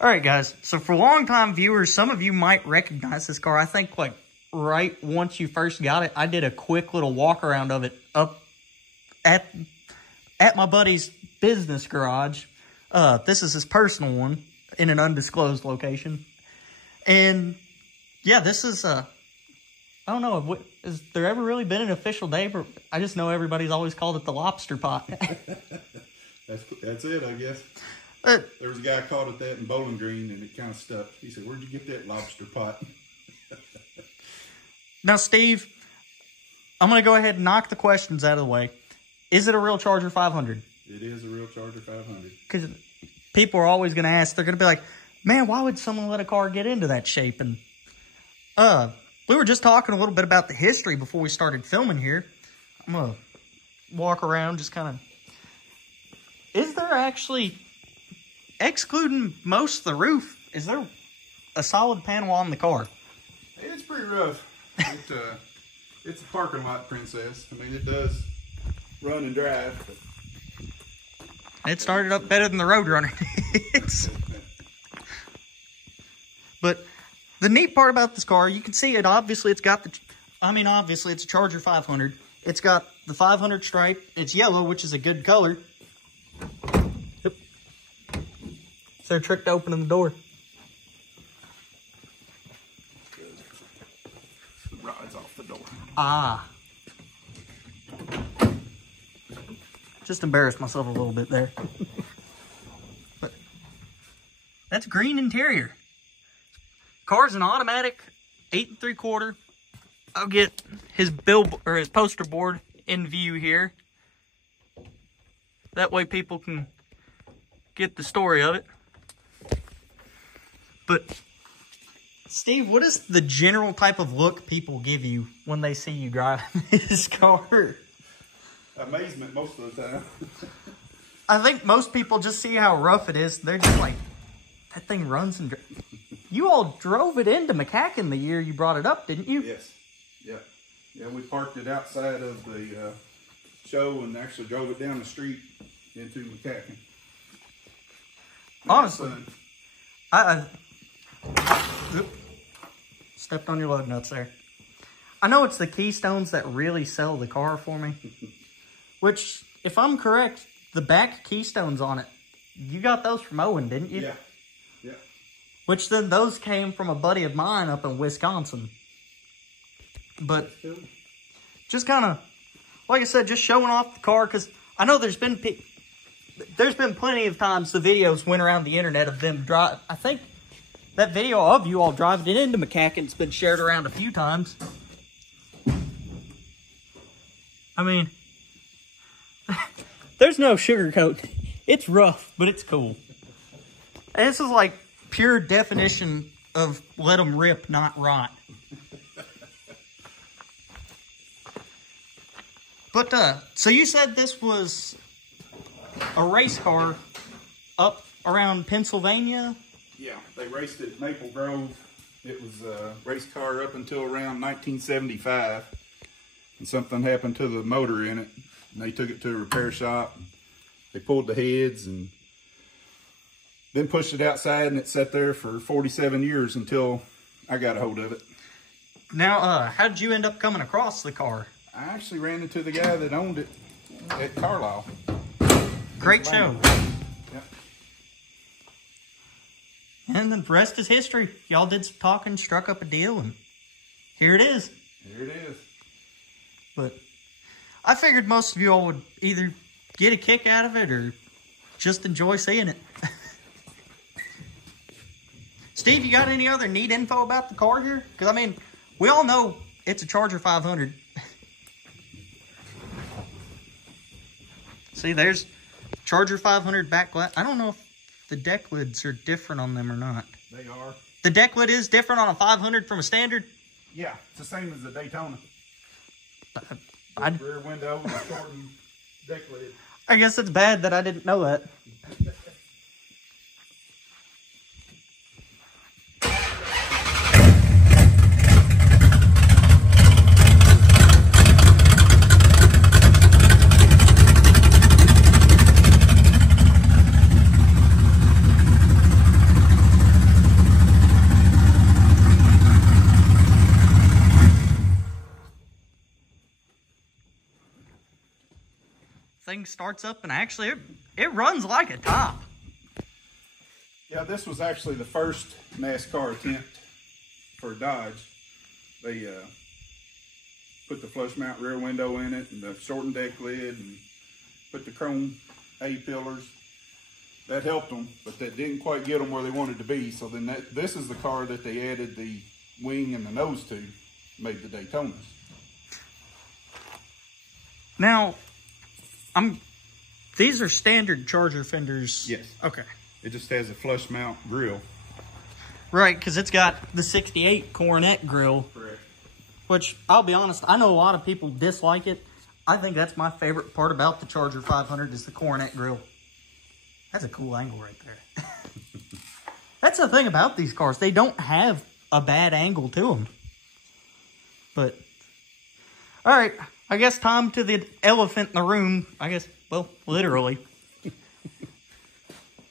All right, guys. So for longtime viewers, some of you might recognize this car. I think like right once you first got it, I did a quick little walk around of it up at my buddy's business garage. This is his personal one in an undisclosed location. And yeah, this is I don't know, has there ever really been an official day? I just know everybody's always called it the lobster pot. That's it, I guess. There was a guy called it that in Bowling Green, and it kind of stuck. He said, "Where'd you get that lobster pot?" Now, Steve, I'm going to go ahead and knock the questions out of the way. Is it a real Charger 500? It is a real Charger 500. Because people are always going to ask, they're going to be like, man, why would someone let a car get into that shape? And we were just talking a little bit about the history before we started filming here. I'm going to walk around just kind of... Is there actually, excluding most of the roof, is there a solid panel on the car? It's pretty rough. It's a parking lot princess. I mean, it does run and drive. But it started up better than the Roadrunner. But the neat part about this car, you can see it, obviously it's got the, obviously it's a Charger 500. It's got the 500 stripe. It's yellow, which is a good color. Yep. Is there a trick to opening the door? the rod's off the door. Ah. Just embarrassed myself a little bit there. But that's green interior. Car's an automatic 8 3/4. I'll get his his poster board in view here. That way people can get the story of it. But Steve, what is the general type of look people give you when they see you driving this car? Amazement most of the time. I think most people just see how rough it is. They're just like, that thing runs and... You all drove it into McCacken the year you brought it up, didn't you? Yes. Yeah. Yeah, we parked it outside of the show and actually drove it down the street into McCacken. Honestly, I stepped on your lug nuts there. I know it's the Keystones that really sell the car for me. Which, if I'm correct, the back Keystones on it, you got those from Owen, didn't you? Yeah. Yeah. Which then those came from a buddy of mine up in Wisconsin. But just kind of, like I said, just showing off the car, because I know there's been plenty of times the videos went around the internet of them drive. I think that video of you all driving it into McCacken's been shared around a few times. I mean, there's no sugarcoat. It's rough, but it's cool. And this is like pure definition of let them rip, not rot. But, so you said this was a race car up around Pennsylvania? Yeah, they raced it at Maple Grove. It was a race car up until around 1975. And something happened to the motor in it. And they took it to a repair shop. They pulled the heads and then pushed it outside, and it sat there for 47 years until I got a hold of it. Now, how did you end up coming across the car? I actually ran into the guy that owned it at Carlisle. Great show. Yep. And the rest is history. Y'all did some talking, struck up a deal, and here it is. Here it is. But I figured most of you all would either get a kick out of it or just enjoy seeing it. Steve, you got any other neat info about the car here? Because, I mean, we all know it's a Charger 500. See, there's Charger 500 back glass. I don't know if the deck lids are different on them or not. They are. The deck lid is different on a 500 from a standard? Yeah, it's the same as the Daytona. I'd, Rear window and shortened deck lid. I guess it's bad that I didn't know that. thing starts up, and actually it runs like a top. Yeah, this was actually the first NASCAR attempt for Dodge. They put the flush mount rear window in it and the shortened deck lid and put the chrome A-pillars. That helped them, but that didn't quite get them where they wanted to be. So then this is the car that they added the wing and the nose to, made the Daytonas. Now, these are standard Charger fenders. Yes. Okay. It just has a flush mount grill. Right, because it's got the 68 Coronet grill. Correct. Which, I'll be honest, I know a lot of people dislike it. I think that's my favorite part about the Charger 500 is the Coronet grill. That's a cool angle right there. That's the thing about these cars. They don't have a bad angle to them. But, all right, I guess time to the elephant in the room. I guess, well, literally.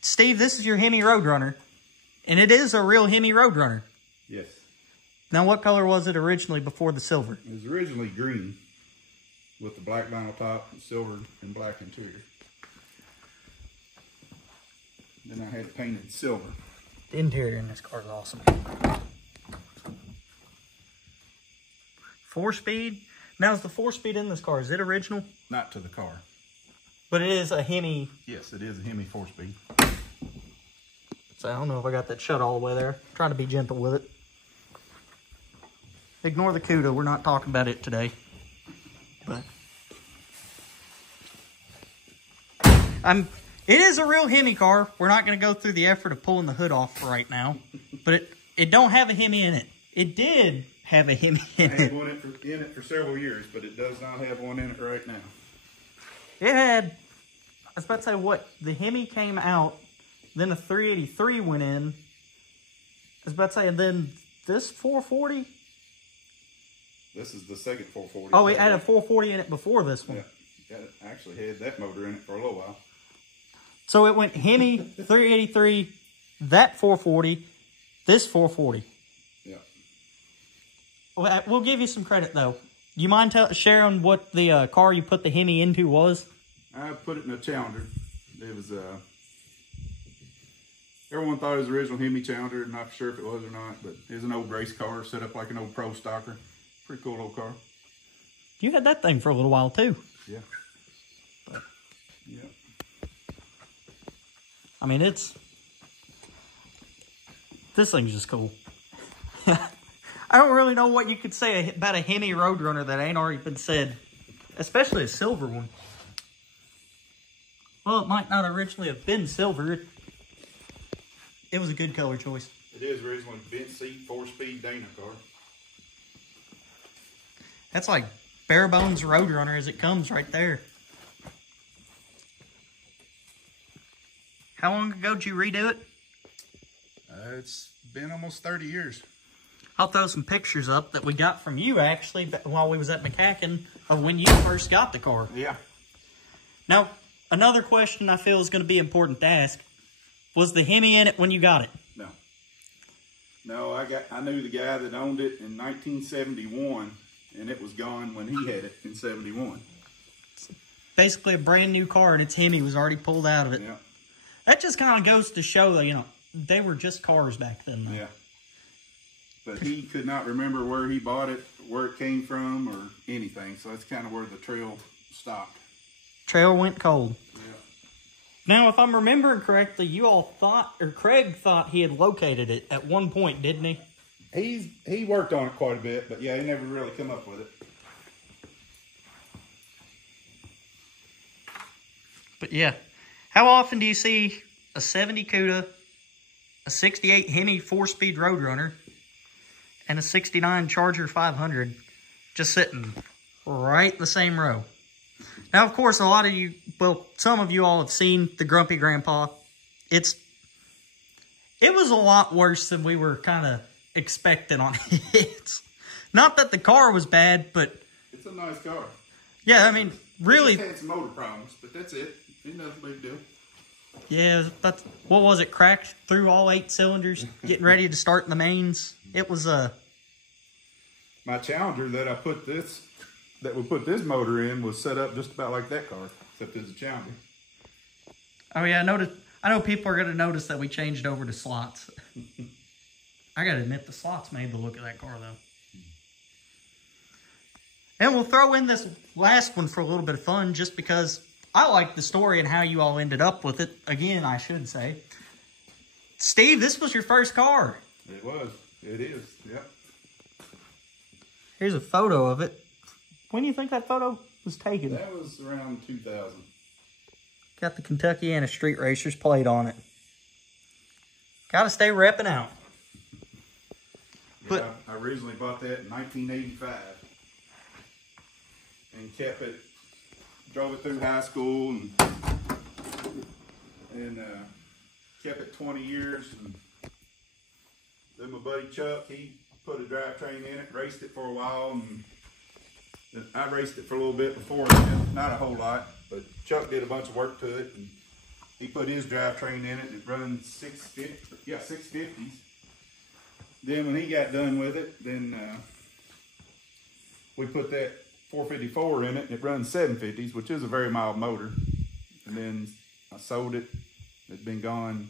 Steve, this is your Hemi Roadrunner. And it is a real Hemi Roadrunner. Yes. Now, what color was it originally before the silver? It was originally green with the black vinyl top and silver and black interior. Then I had it painted silver. The interior in this car is awesome. 4-speed. Now, is the 4-speed in this car, is it original? Not to the car. But it is a Hemi. Yes, it is a Hemi 4-speed. So I don't know if I got that shut all the way there. I'm trying to be gentle with it. Ignore the CUDA. We're not talking about it today. But it is a real Hemi car. We're not going to go through the effort of pulling the hood off right now. But it don't have a Hemi in it. It did have a Hemi in it. I had one in it for several years, but it does not have one in it right now. It had, I was about to say what, the Hemi came out, then a 383 went in. I was about to say, and then this 440. This is the second 440. Oh, it had a 440 in it before this one. Yeah, it actually had that motor in it for a little while. So it went Hemi, 383, that 440, this 440. Yeah. We'll give you some credit, though. Do you mind sharing what the car you put the Hemi into was? I put it in a Challenger. It was, everyone thought it was the original Hemi Challenger. Not sure if it was or not, but it was an old race car set up like an old Pro Stocker. Pretty cool old car. You had that thing for a little while, too. Yeah. But, yeah. I mean, this thing's just cool. I don't really know what you could say about a Hemi Roadrunner that ain't already been said, especially a silver one. Well, it might not originally have been silver. It was a good color choice. It is originally bent seat, 4-speed Dana car. That's like bare bones Roadrunner as it comes right there. How long ago did you redo it? It's been almost 30 years. I'll throw some pictures up that we got from you, actually, while we was at McCacken, of when you first got the car. Yeah. Now, another question I feel is going to be important to ask. Was the Hemi in it when you got it? No. No, I knew the guy that owned it in 1971, and it was gone when he had it in 71. It's basically a brand new car, and its Hemi was already pulled out of it. Yeah. That just kind of goes to show that, you know, they were just cars back then, though. Yeah. But he could not remember where he bought it, where it came from, or anything. So that's kind of where the trail stopped. Trail went cold. Yeah. Now, if I'm remembering correctly, you all thought, or Craig thought he had located it at one point, didn't he? He worked on it quite a bit, but yeah, he never really come up with it. But yeah, how often do you see a 70 CUDA, a 68 Hemi 4-speed Roadrunner, and a 69 Charger 500 just sitting right the same row? Now, of course, a lot of you, well, some of you all have seen the Grumpy Grandpa. It was a lot worse than we were kind of expecting on it. Not that the car was bad, but... It's a nice car. Yeah, I mean, really... It had some motor problems, but that's it. Ain't nothing big deal. Yeah, but what was it? Cracked through all 8 cylinders, getting ready to start in the mains. It was My Challenger that we put this motor in was set up just about like that car. except it's a Challenger. Oh yeah, I know people are gonna notice that we changed over to slots. I gotta admit, the slots made the look of that car though. And we'll throw in this last one for a little bit of fun, just because I like the story and how you all ended up with it. Again, I should say, Steve, this was your first car. It was. It is. Yep. Here's a photo of it. When do you think that photo was taken? That was around 2000. Got the Kentuckiana Street Racers plate on it. Gotta stay repping out. Yeah, I originally bought that in 1985 and kept it, drove it through high school and kept it 20 years. And then my buddy Chuck, he put a drivetrain in it, raced it for a while, and I raced it for a little bit before then, not a whole lot, but Chuck did a bunch of work to it, and he put his drivetrain in it, and it runs 650s. Then when he got done with it, then we put that 454 in it, and it runs 750s, which is a very mild motor. And then I sold it. It's been gone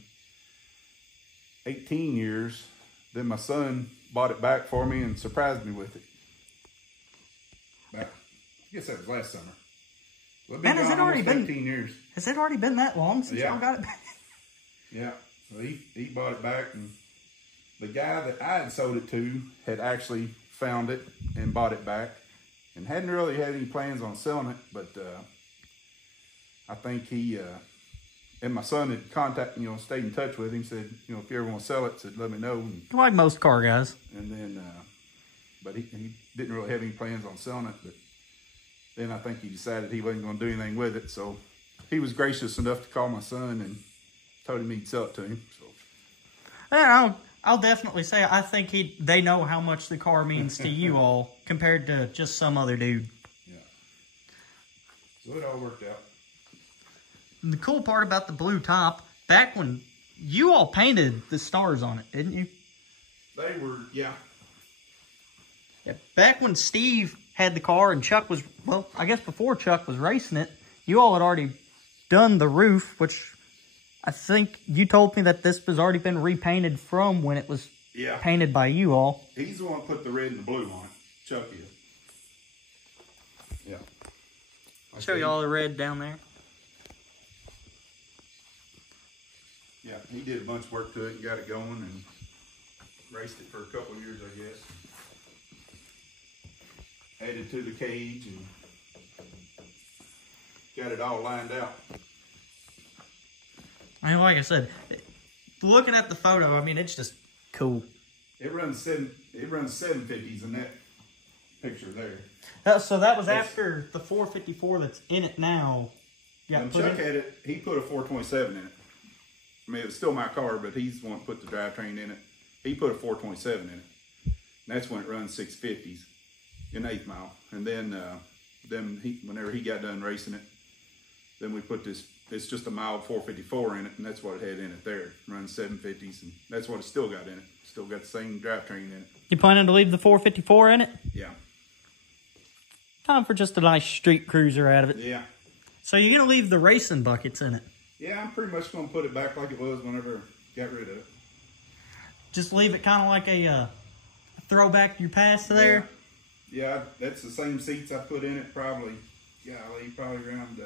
18 years. Then my son bought it back for me and surprised me with it. I guess that was last summer. Well, Man, has it already been 18 years? Has it already been that long since y'all got it back? Yeah. So he bought it back, and the guy that I had sold it to had actually found it and bought it back, and hadn't really had any plans on selling it. But I think he and my son had contacted, stayed in touch with him. Said, if you ever want to sell it, said let me know. And, Like most car guys. And then, but he didn't really have any plans on selling it. But then I think he decided he wasn't going to do anything with it. So he was gracious enough to call my son and told him he'd sell it to him. So. And I'll definitely say I think they know how much the car means to you all compared to just some other dude. Yeah. So it all worked out. And the cool part about the blue top, back when you all painted the stars on it, didn't you? They were, yeah. Yeah. Back when Steve had the car and Chuck was, well, I guess before Chuck was racing it, you all had already done the roof, which I think you told me that this has already been repainted from when it was painted by you all. He's the one that put the red and the blue on it. Chuck is. Yeah. I'll show you all the red down there. Yeah, he did a bunch of work to it and got it going and raced it for a couple of years, I guess. Added to the cage and got it all lined out. I mean, like I said, looking at the photo, I mean, it's just cool. It runs 750s in that picture there. So that was after the 454 that's in it now. When Chuck had it, he put a 427 in it. I mean, it was still my car, but he's the one that put the drivetrain in it. He put a 427 in it. And that's when it runs 650s in 8th mile. And then whenever he got done racing it, then we put this, it's just a mild 454 in it, and that's what it had in it there. It runs 750s, and that's what it still got in it. Still got the same drivetrain in it. You planning to leave the 454 in it? Yeah. Time for just a nice street cruiser out of it. Yeah. So you're going to leave the racing buckets in it? Yeah, I'm pretty much going to put it back like it was whenever I got rid of it. Just leave it kind of like a throwback to your past there? Yeah, that's the same seats I put in it probably around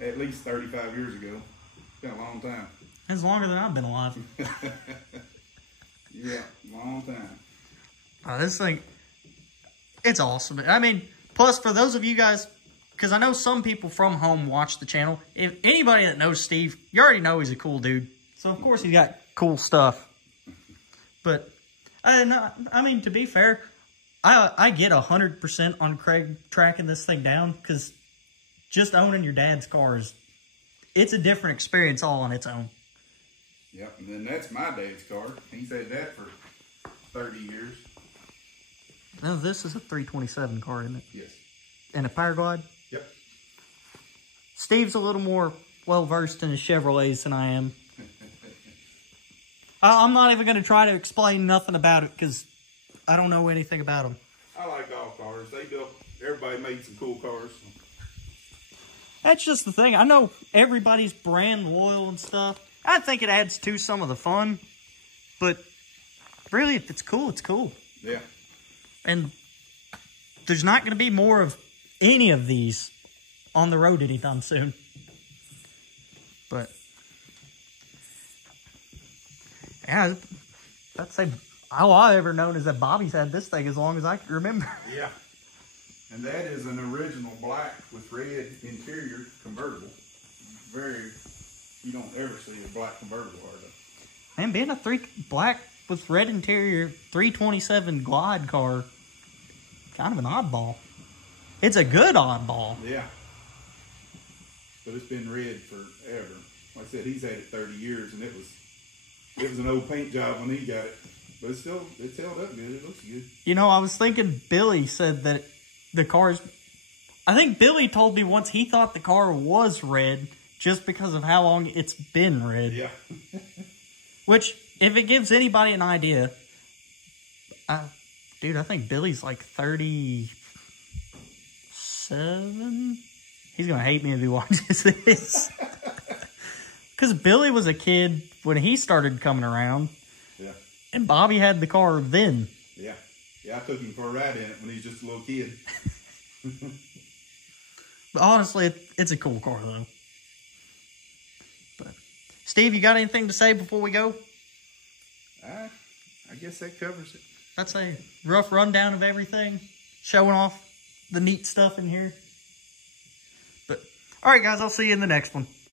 at least 35 years ago. It's been a long time. That's longer than I've been alive. Yeah, long time. This thing, it's awesome. I mean, plus for those of you guys, because I know some people from home watch the channel. If anybody that knows Steve, you already know he's a cool dude. So, of course, he's got cool stuff. But, I mean, to be fair, I get 100% on Craig tracking this thing down because just owning your dad's cars, it's a different experience all on its own. Yep, and then that's my dad's car. He's had that for 30 years. Now, this is a 327 car, isn't it? Yes. And a Power Glide? Yep. Steve's a little more well-versed in his Chevrolets than I am. I'm not even going to try to explain nothing about it because I don't know anything about them. I like all cars. Everybody made some cool cars. That's just the thing. I know everybody's brand loyal and stuff. I think it adds to some of the fun. But really, if it's cool, it's cool. Yeah. And there's not going to be more of any of these on the road anytime soon. But, yeah, I'd say all I've ever known is that Bobby's had this thing as long as I can remember. Yeah. And that is an original black with red interior convertible. You don't ever see a black convertible, hardly. Man, being a black with red interior 327 Glide car, kind of an oddball. It's a good oddball. Yeah. But it's been red forever. Like I said, he's had it 30 years, and it was an old paint job when he got it. But it's held up good. It looks good. You know, I was thinking Billy said that the car's... I think Billy told me once he thought the car was red just because of how long it's been red. Yeah. Which, if it gives anybody an idea... dude, I think Billy's like 37? He's going to hate me if he watches this. Because Billy was a kid when he started coming around. Yeah. And Bobby had the car then. Yeah. Yeah, I took him for a ride in it when he was just a little kid. But honestly, it's a cool car, though. But Steve, you got anything to say before we go? I guess that covers it. That's a rough rundown of everything. Showing off the neat stuff in here. But, all right, guys, I'll see you in the next one.